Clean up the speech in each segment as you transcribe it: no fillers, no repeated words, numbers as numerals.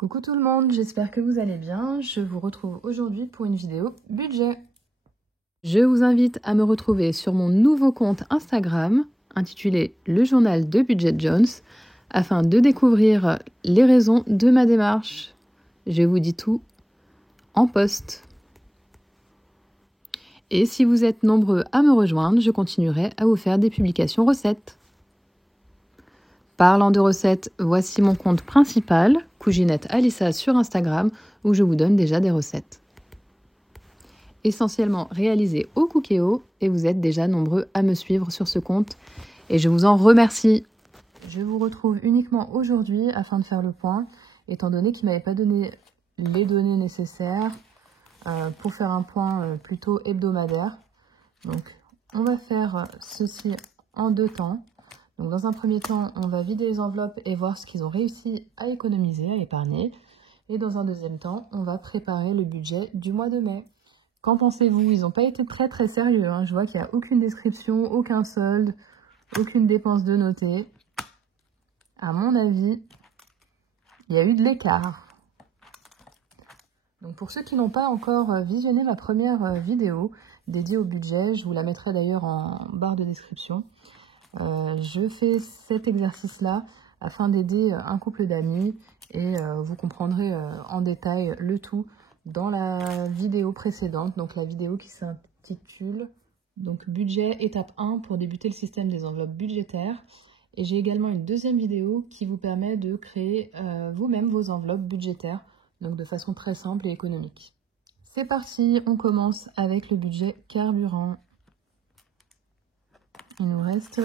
Coucou tout le monde, j'espère que vous allez bien. Je vous retrouve aujourd'hui pour une vidéo budget. Je vous invite à me retrouver sur mon nouveau compte Instagram intitulé Le Journal de Budget Jones afin de découvrir les raisons de ma démarche. Je vous dis tout en post. Et si vous êtes nombreux à me rejoindre, je continuerai à vous faire des publications recettes. Parlant de recettes, voici mon compte principal, Couginette Alissa sur Instagram, où je vous donne déjà des recettes. Essentiellement réalisées au Cookéo, et vous êtes déjà nombreux à me suivre sur ce compte, et je vous en remercie. Je vous retrouve uniquement aujourd'hui afin de faire le point, étant donné qu'il ne m'avait pas donné les données nécessaires pour faire un point plutôt hebdomadaire. Donc, on va faire ceci en deux temps. Donc, dans un premier temps, on va vider les enveloppes et voir ce qu'ils ont réussi à économiser, à épargner. Et dans un deuxième temps, on va préparer le budget du mois de mai. Qu'en pensez-vous? Ils n'ont pas été très sérieux. Hein. Je vois qu'il n'y a aucune description, aucun solde, aucune dépense de noter. À mon avis, il y a eu de l'écart. Donc pour ceux qui n'ont pas encore visionné ma première vidéo dédiée au budget, je vous la mettrai d'ailleurs en barre de description. Je fais cet exercice-là afin d'aider un couple d'amis et vous comprendrez en détail le tout dans la vidéo précédente, donc la vidéo qui s'intitule donc budget étape 1 pour débuter le système des enveloppes budgétaires. Et j'ai également une deuxième vidéo qui vous permet de créer vous-même vos enveloppes budgétaires, donc de façon très simple et économique. C'est parti, on commence avec le budget carburant. Il nous reste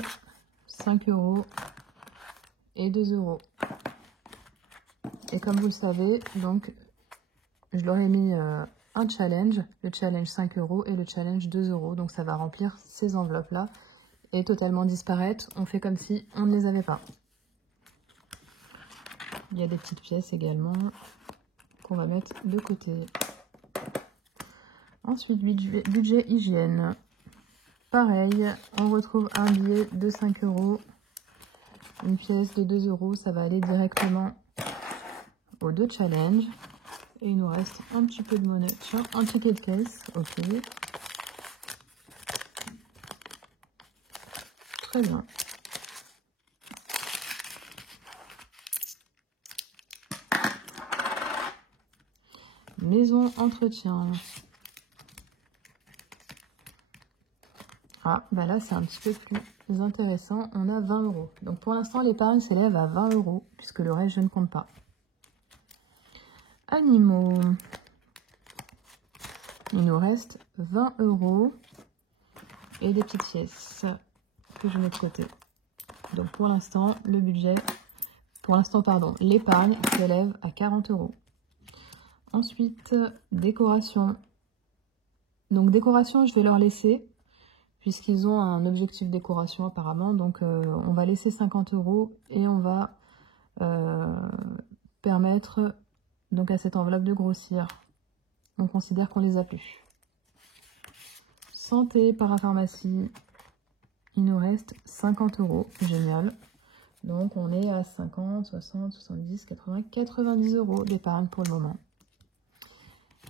5 € et 2 €. Et comme vous le savez, donc, je leur ai mis un challenge, le challenge 5 € et le challenge 2 €. Donc ça va remplir ces enveloppes-là et totalement disparaître. On fait comme si on ne les avait pas. Il y a des petites pièces également qu'on va mettre de côté. Ensuite, budget hygiène. Pareil, on retrouve un billet de 5 €, une pièce de 2 €, ça va aller directement aux deux challenges. Et il nous reste un petit peu de monnaie. Tiens, un ticket de caisse, ok. Très bien. Maison entretien. Ah, bah là, c'est un petit peu plus intéressant. On a 20 €. Donc, pour l'instant, l'épargne s'élève à 20 €, puisque le reste, je ne compte pas. Animaux. Il nous reste 20 € et des petites pièces que je mets de côté. Donc, pour l'instant, l'épargne s'élève à 40 €. Ensuite, décoration. Donc, décoration, je vais leur laisser, puisqu'ils ont un objectif décoration apparemment. Donc, on va laisser 50 € et on va permettre donc à cette enveloppe de grossir. On considère qu'on les a plus. Santé, parapharmacie. Il nous reste 50 €. Génial. Donc, on est à 50, 60, 70, 80, 90 € d'épargne pour le moment.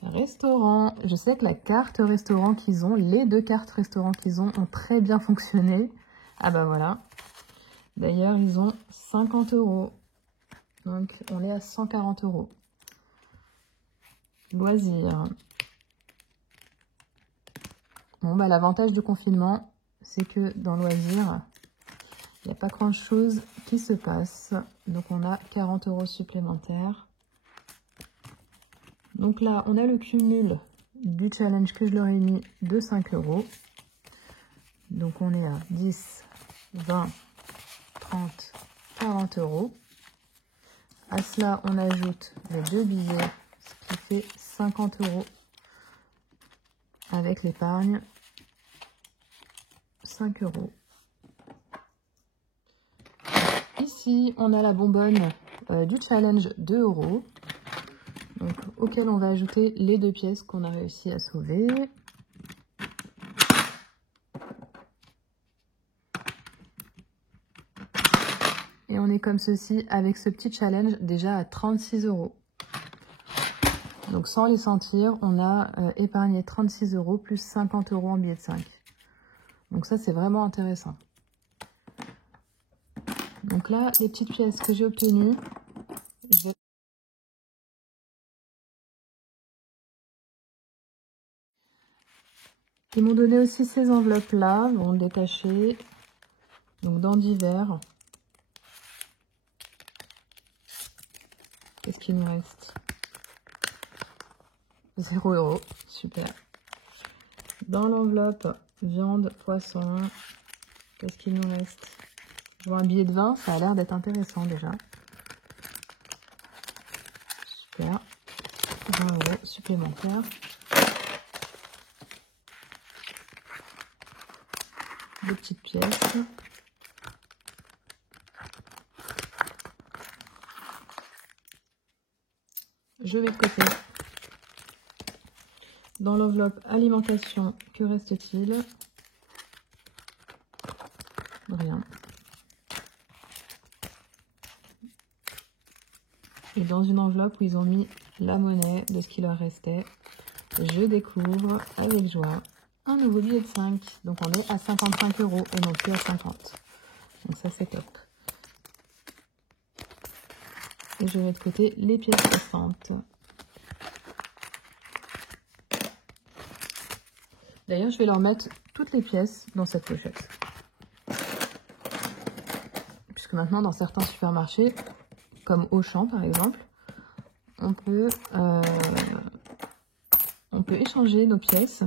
Restaurant, je sais que la carte restaurant qu'ils ont, les deux cartes restaurant qu'ils ont très bien fonctionné. Ah bah voilà. D'ailleurs, ils ont 50 €. Donc, on est à 140 €. Loisirs. Bon, bah l'avantage du confinement, c'est que dans loisirs, il n'y a pas grand-chose qui se passe. Donc, on a 40 € supplémentaires. Donc là, on a le cumul du challenge que je leur ai mis de 5 €. Donc on est à 10, 20, 30, 40 €. À cela, on ajoute les deux billets, ce qui fait 50 € avec l'épargne. 5 €. Ici, on a la bonbonne du challenge 2 €. Donc, auquel on va ajouter les deux pièces qu'on a réussi à sauver. Et on est comme ceci avec ce petit challenge déjà à 36 €. Donc sans les sentir, on a épargné 36 € plus 50 € en billets de 5. Donc ça, c'est vraiment intéressant. Donc là, les petites pièces que j'ai obtenues, ils m'ont donné aussi ces enveloppes-là, bon, détachées, donc dans divers. Qu'est-ce qu'il nous reste? 0 €, super. Dans l'enveloppe, viande, poisson, qu'est-ce qu'il nous reste? Je vois un billet de 20, ça a l'air d'être intéressant déjà. Super. 20 € supplémentaires. Des petites pièces. Je vais de côté. Dans l'enveloppe alimentation, que reste-t-il? Rien. Et dans une enveloppe où ils ont mis la monnaie de ce qui leur restait, je découvre avec joie un nouveau billet de 5. Donc on est à 55 € et non plus à 50. Donc ça c'est top. Et je mets de côté les pièces restantes. D'ailleurs, je vais leur mettre toutes les pièces dans cette pochette. Puisque maintenant, dans certains supermarchés, comme Auchan par exemple, on peut échanger nos pièces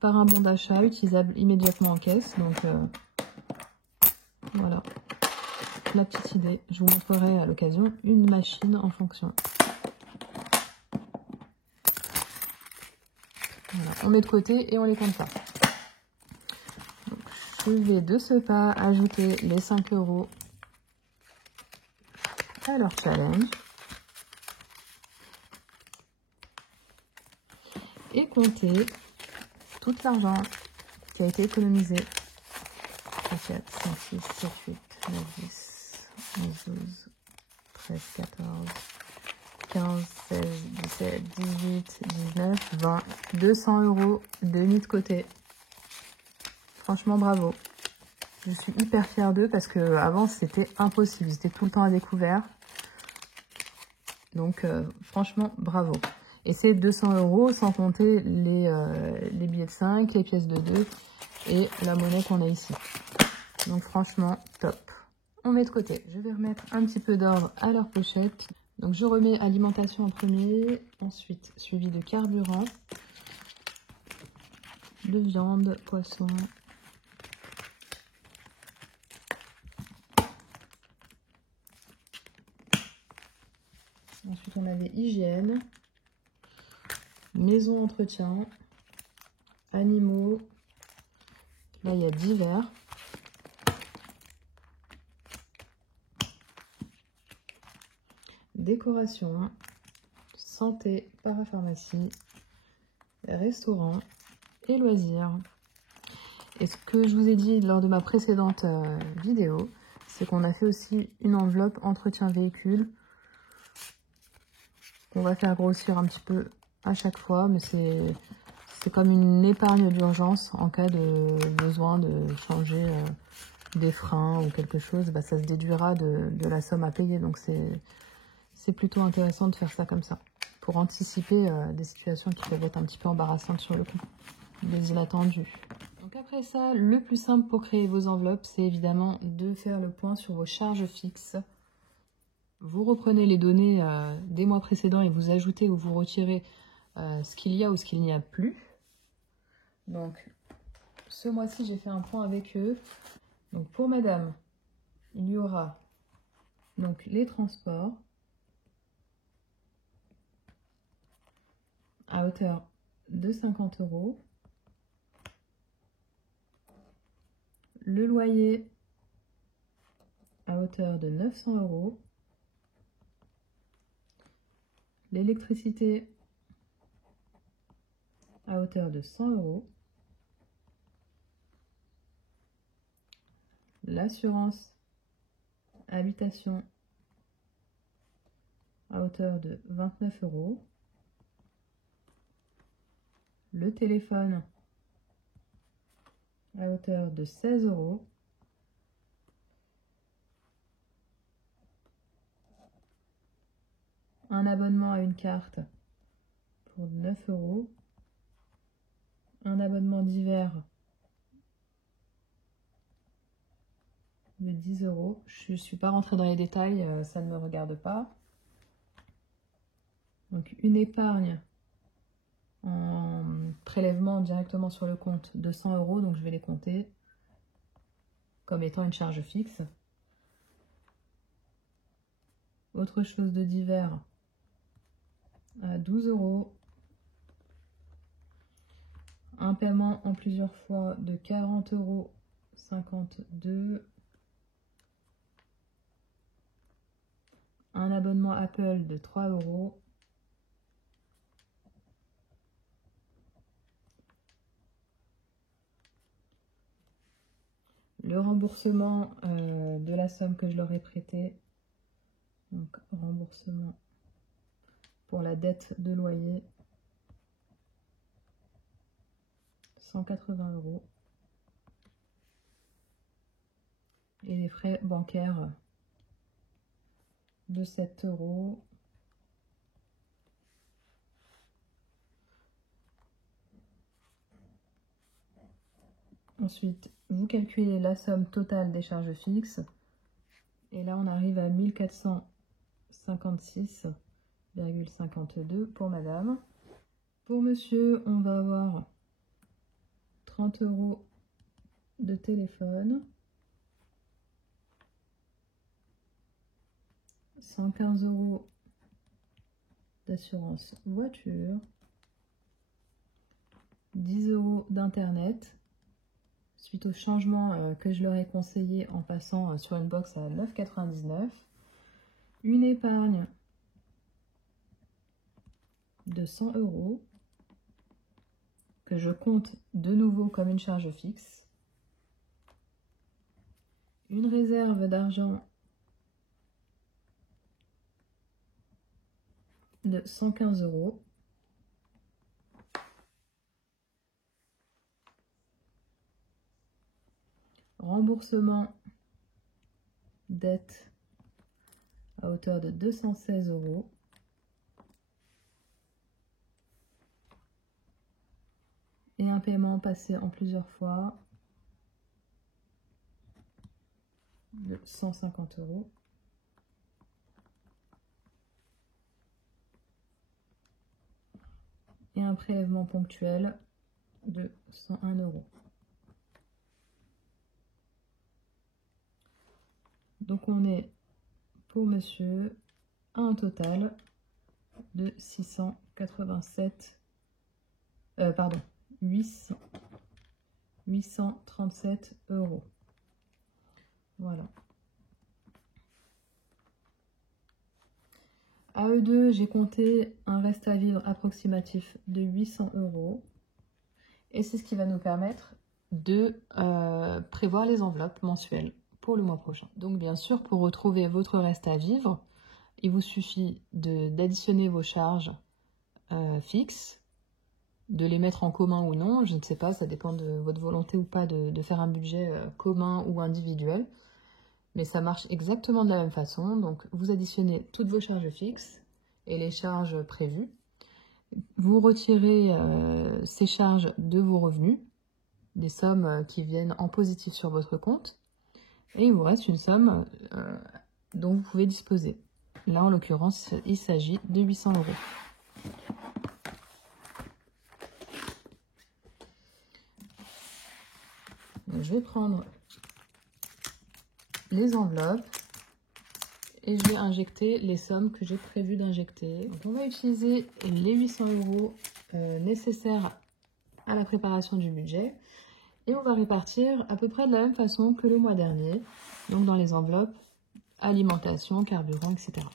par un bon d'achat utilisable immédiatement en caisse. Donc voilà, la petite idée. Je vous montrerai à l'occasion une machine en fonction. Voilà, on met de côté et on les compte pas. Donc, je vais de ce pas ajouter les 5 € à leur challenge. Et compter tout l'argent qui a été économisé. 4, 5, 6, 7, 8, 9, 10, 11, 12, 13, 14, 15, 16, 17, 18, 19, 20, 200 € de mis de côté. Franchement, bravo. Je suis hyper fière d'eux parce que avant c'était impossible. Ils étaient tout le temps à découvert. Donc, franchement, bravo. Et c'est 200 € sans compter les billets de 5, les pièces de 2 et la monnaie qu'on a ici. Donc franchement, top. On met de côté. Je vais remettre un petit peu d'ordre à leur pochette. Donc je remets alimentation en premier, ensuite suivi de carburant, de viande, poisson. Ensuite on avait hygiène, maison entretien, animaux. Là il y a divers. Décoration, santé, parapharmacie, restaurant et loisirs. Et ce que je vous ai dit lors de ma précédente vidéo, c'est qu'on a fait aussi une enveloppe entretien véhicule qu'on va faire grossir un petit peu à chaque fois, mais c'est comme une épargne d'urgence en cas de besoin de changer des freins ou quelque chose, bah, ça se déduira de la somme à payer. Donc c'est plutôt intéressant de faire ça comme ça, pour anticiper des situations qui peuvent être un petit peu embarrassantes sur le coup, des inattendus. Donc après ça, le plus simple pour créer vos enveloppes, c'est évidemment de faire le point sur vos charges fixes. Vous reprenez les données des mois précédents et vous ajoutez ou vous retirez ce qu'il y a ou ce qu'il n'y a plus. Donc ce mois-ci, j'ai fait un point avec eux. Donc pour madame, il y aura donc les transports à hauteur de 50 €. Le loyer à hauteur de 900 €. L'électricité à hauteur de 100 €. L'assurance habitation à hauteur de 29 €. le téléphone à hauteur de 16 €. Un abonnement à une carte pour 9 €. Un abonnement d'hiver de 10 €. Je ne suis pas rentrée dans les détails, ça ne me regarde pas. Donc une épargne en prélèvement directement sur le compte de 100 €, donc je vais les compter comme étant une charge fixe. Autre chose de divers à 12 €. Un paiement en plusieurs fois de 40,52 €. Un abonnement Apple de 3 €. Le remboursement de la somme que je leur ai prêtée. Donc remboursement pour la dette de loyer. 180 €. Et les frais bancaires de 7 €. Ensuite, vous calculez la somme totale des charges fixes. Et là, on arrive à 1456,52 € pour madame. Pour monsieur, on va avoir 30 € de téléphone. 115 € d'assurance voiture. 10 € d'internet. Suite au changement que je leur ai conseillé en passant sur une box à 9,99 €. Une épargne de 100 € que je compte de nouveau comme une charge fixe. Une réserve d'argent de 115 €. Remboursement dette à hauteur de 216 €. Et un paiement passé en plusieurs fois de 150 €. Et un prélèvement ponctuel de 101 €. Donc on est pour monsieur à un total de 837 €. Voilà. À eux deux, j'ai compté un reste à vivre approximatif de 800 €. Et c'est ce qui va nous permettre de prévoir les enveloppes mensuelles pour le mois prochain. Donc bien sûr, pour retrouver votre reste à vivre, il vous suffit d'additionner vos charges fixes, de les mettre en commun ou non, je ne sais pas, ça dépend de votre volonté ou pas de faire un budget commun ou individuel. Mais ça marche exactement de la même façon. Donc vous additionnez toutes vos charges fixes et les charges prévues. Vous retirez ces charges de vos revenus, des sommes qui viennent en positif sur votre compte. Et il vous reste une somme dont vous pouvez disposer. Là, en l'occurrence, il s'agit de 800 €. Donc, je vais prendre les enveloppes et je vais injecter les sommes que j'ai prévu d'injecter. On va utiliser les 800 € nécessaires à la préparation du budget. Et on va répartir à peu près de la même façon que le mois dernier, donc dans les enveloppes alimentation, carburant, etc.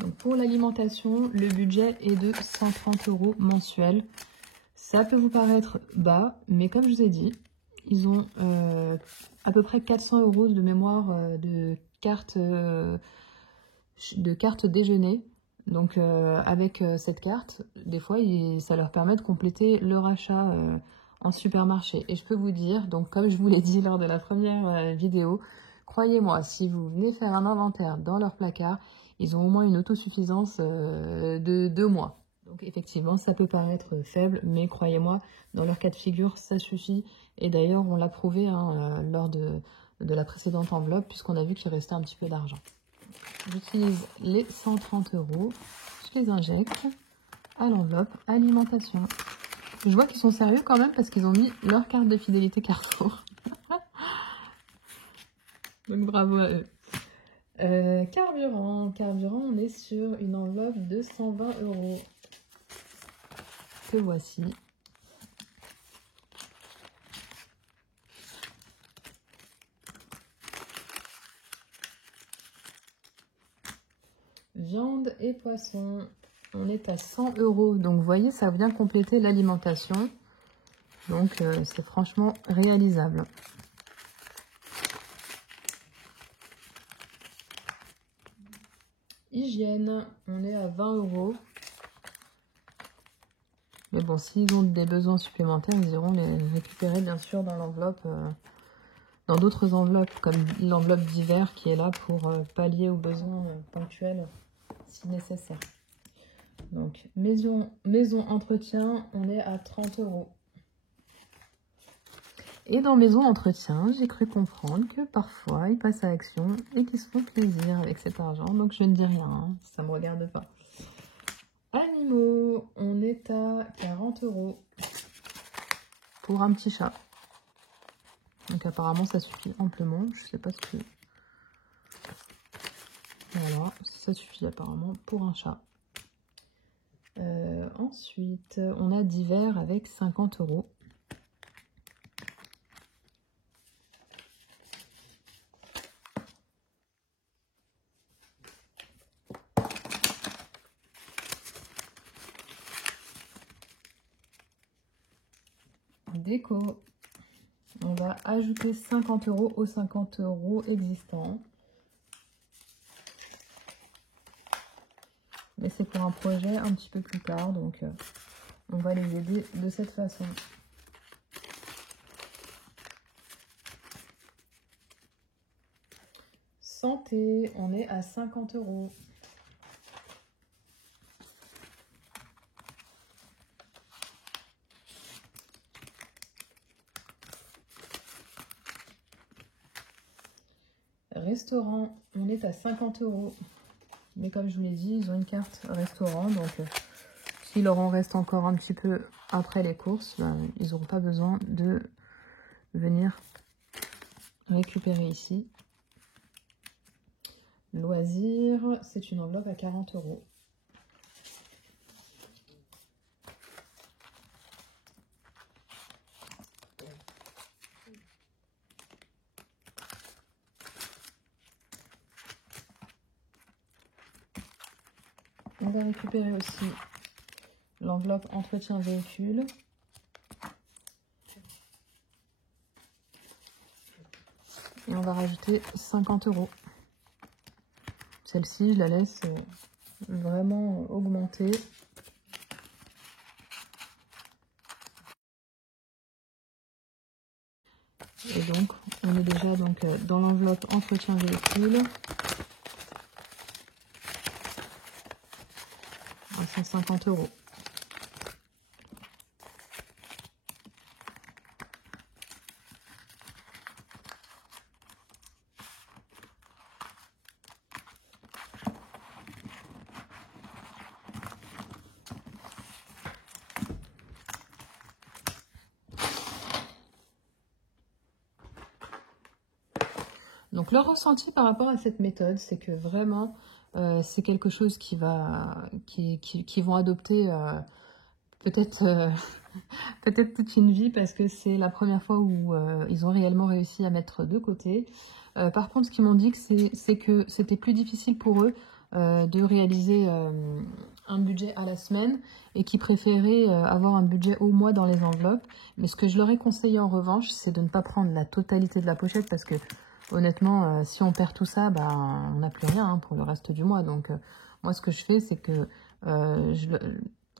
Donc pour l'alimentation, le budget est de 130 € mensuels. Ça peut vous paraître bas, mais comme je vous ai dit, ils ont à peu près 400 € de mémoire de carte déjeuner Donc avec cette carte, des fois, ça leur permet de compléter leur achat en supermarché. Et je peux vous dire, donc comme je vous l'ai dit lors de la première vidéo, croyez-moi, si vous venez faire un inventaire dans leur placard, ils ont au moins une autosuffisance de 2 mois. Donc effectivement, ça peut paraître faible, mais croyez-moi, dans leur cas de figure, ça suffit. Et d'ailleurs, on l'a prouvé lors de la précédente enveloppe, puisqu'on a vu qu'il restait un petit peu d'argent. J'utilise les 130 €, je les injecte à l'enveloppe alimentation. Je vois qu'ils sont sérieux quand même parce qu'ils ont mis leur carte de fidélité Carrefour. Donc bravo à eux. Carburant, on est sur une enveloppe de 120 € que voici. Viande et poisson, on est à 100 €. Donc vous voyez, ça vient compléter l'alimentation. Donc c'est franchement réalisable. Hygiène, on est à 20 €. Mais bon, s'ils ont des besoins supplémentaires, ils iront les récupérer bien sûr dans l'enveloppe, dans d'autres enveloppes, comme l'enveloppe d'hiver qui est là pour pallier aux besoins ponctuels si nécessaire. Donc, maison entretien, on est à 30 €. Et dans maison entretien, j'ai cru comprendre que parfois, ils passent à l'action et qu'ils se font plaisir avec cet argent. Donc, je ne dis rien, hein, ça ne me regarde pas. Animaux, on est à 40 € pour un petit chat. Donc, apparemment, ça suffit amplement. Je ne sais pas ce que... Voilà, ça suffit apparemment pour un chat. Ensuite, on a divers avec 50 €. Déco, on va ajouter 50 € aux 50 € existants. Mais c'est pour un projet un petit peu plus tard, donc on va les aider de cette façon. Santé, on est à 50 €. Restaurant, on est à 50 €. Mais comme je vous l'ai dit, ils ont une carte restaurant, donc s'il leur en reste encore un petit peu après les courses, ben, ils n'auront pas besoin de venir récupérer ici. Loisirs, c'est une enveloppe à 40 €. On va récupérer aussi l'enveloppe entretien véhicule. Et on va rajouter 50 €. Celle-ci, je la laisse vraiment augmenter. Et donc, on est déjà dans l'enveloppe entretien véhicule. À 150 €. Donc le ressenti par rapport à cette méthode, c'est que vraiment, c'est quelque chose qu'ils vont adopter peut-être peut-être toute une vie, parce que c'est la première fois où ils ont réellement réussi à mettre de côté. Par contre, ce qu'ils m'ont dit, c'est que c'était plus difficile pour eux de réaliser un budget à la semaine et qu'ils préféraient avoir un budget au mois dans les enveloppes. Mais ce que je leur ai conseillé en revanche, c'est de ne pas prendre la totalité de la pochette, parce que honnêtement, si on perd tout ça, bah, on n'a plus rien pour le reste du mois. Donc Moi, ce que je fais, c'est que,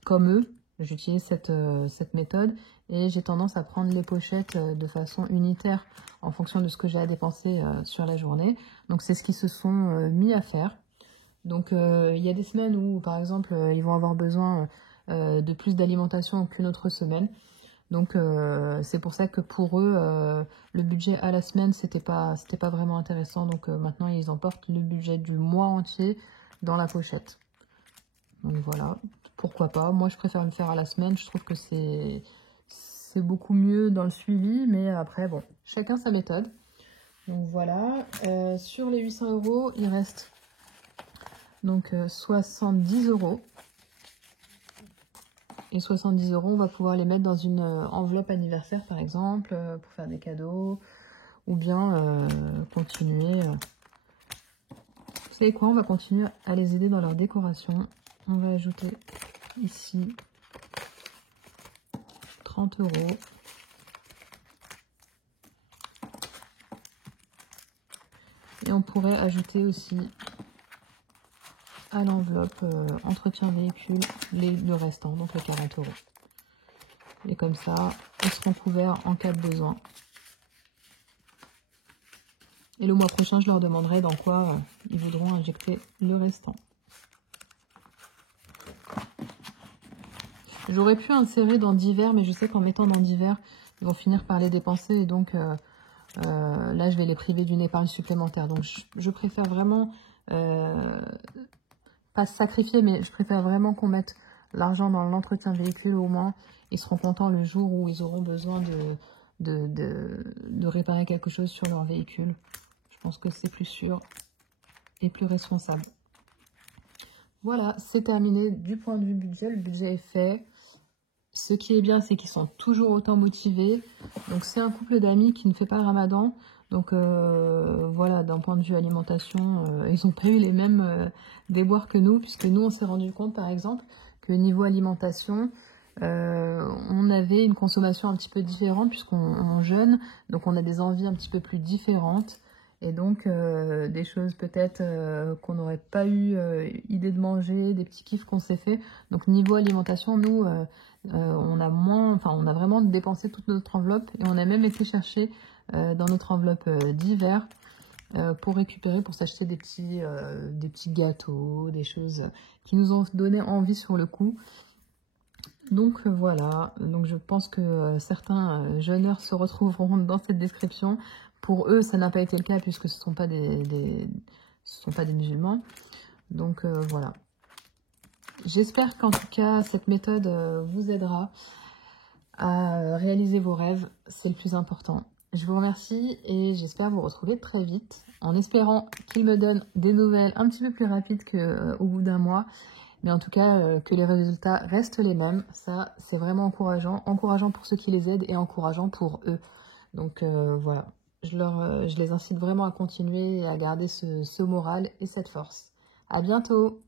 comme eux, j'utilise cette méthode et j'ai tendance à prendre les pochettes de façon unitaire en fonction de ce que j'ai à dépenser sur la journée. Donc, c'est ce qu'ils se sont mis à faire. Donc, il y a des semaines où, par exemple, ils vont avoir besoin de plus d'alimentation qu'une autre semaine. Donc, c'est pour ça que pour eux, le budget à la semaine, c'était pas vraiment intéressant. Donc, maintenant, ils emportent le budget du mois entier dans la pochette. Donc, voilà. Pourquoi pas. Moi, je préfère le faire à la semaine. Je trouve que c'est beaucoup mieux dans le suivi. Mais après, bon, chacun sa méthode. Donc, voilà. Sur les 800 €, il reste donc 70 €. Et 70 €, on va pouvoir les mettre dans une enveloppe anniversaire, par exemple, pour faire des cadeaux. Ou bien continuer... Vous savez quoi? On va continuer à les aider dans leur décoration. On va ajouter ici 30 €. Et on pourrait ajouter aussi à l'enveloppe entretien véhicule le restant, donc les 40 €. Et comme ça, ils seront couverts en cas de besoin. Et le mois prochain, je leur demanderai dans quoi ils voudront injecter le restant. J'aurais pu insérer dans divers, mais je sais qu'en mettant dans divers, ils vont finir par les dépenser. Et donc, là, je vais les priver d'une épargne supplémentaire. Donc, je préfère vraiment, pas se sacrifier, mais je préfère vraiment qu'on mette l'argent dans l'entretien véhicule. Au moins, ils seront contents le jour où ils auront besoin de réparer quelque chose sur leur véhicule. Je pense que c'est plus sûr et plus responsable. Voilà, c'est terminé du point de vue budget. Le budget est fait. Ce qui est bien, c'est qu'ils sont toujours autant motivés. Donc, c'est un couple d'amis qui ne fait pas le ramadan. Donc, voilà, d'un point de vue alimentation, ils n'ont pas eu les mêmes déboires que nous. Puisque nous, on s'est rendu compte, par exemple, que niveau alimentation, on avait une consommation un petit peu différente puisqu'on jeûne. Donc, on a des envies un petit peu plus différentes. Et donc, des choses peut-être qu'on n'aurait pas eu idée de manger, des petits kiffs qu'on s'est fait. Donc, niveau alimentation, nous, on a vraiment dépensé toute notre enveloppe. Et on a même été chercher dans notre enveloppe d'hiver pour récupérer, pour s'acheter des petits gâteaux, des choses qui nous ont donné envie sur le coup. Donc voilà, donc je pense que certains jeûneurs se retrouveront dans cette description. Pour eux, ça n'a pas été le cas puisque ce ne sont pas des musulmans. Donc voilà. J'espère qu'en tout cas, cette méthode vous aidera à réaliser vos rêves. C'est le plus important. Je vous remercie et j'espère vous retrouver très vite en espérant qu'il me donne des nouvelles un petit peu plus rapides qu'au bout d'un mois. Mais en tout cas, que les résultats restent les mêmes, ça, c'est vraiment encourageant. Encourageant pour ceux qui les aident et encourageant pour eux. Donc voilà, je les incite vraiment à continuer et à garder ce moral et cette force. À bientôt!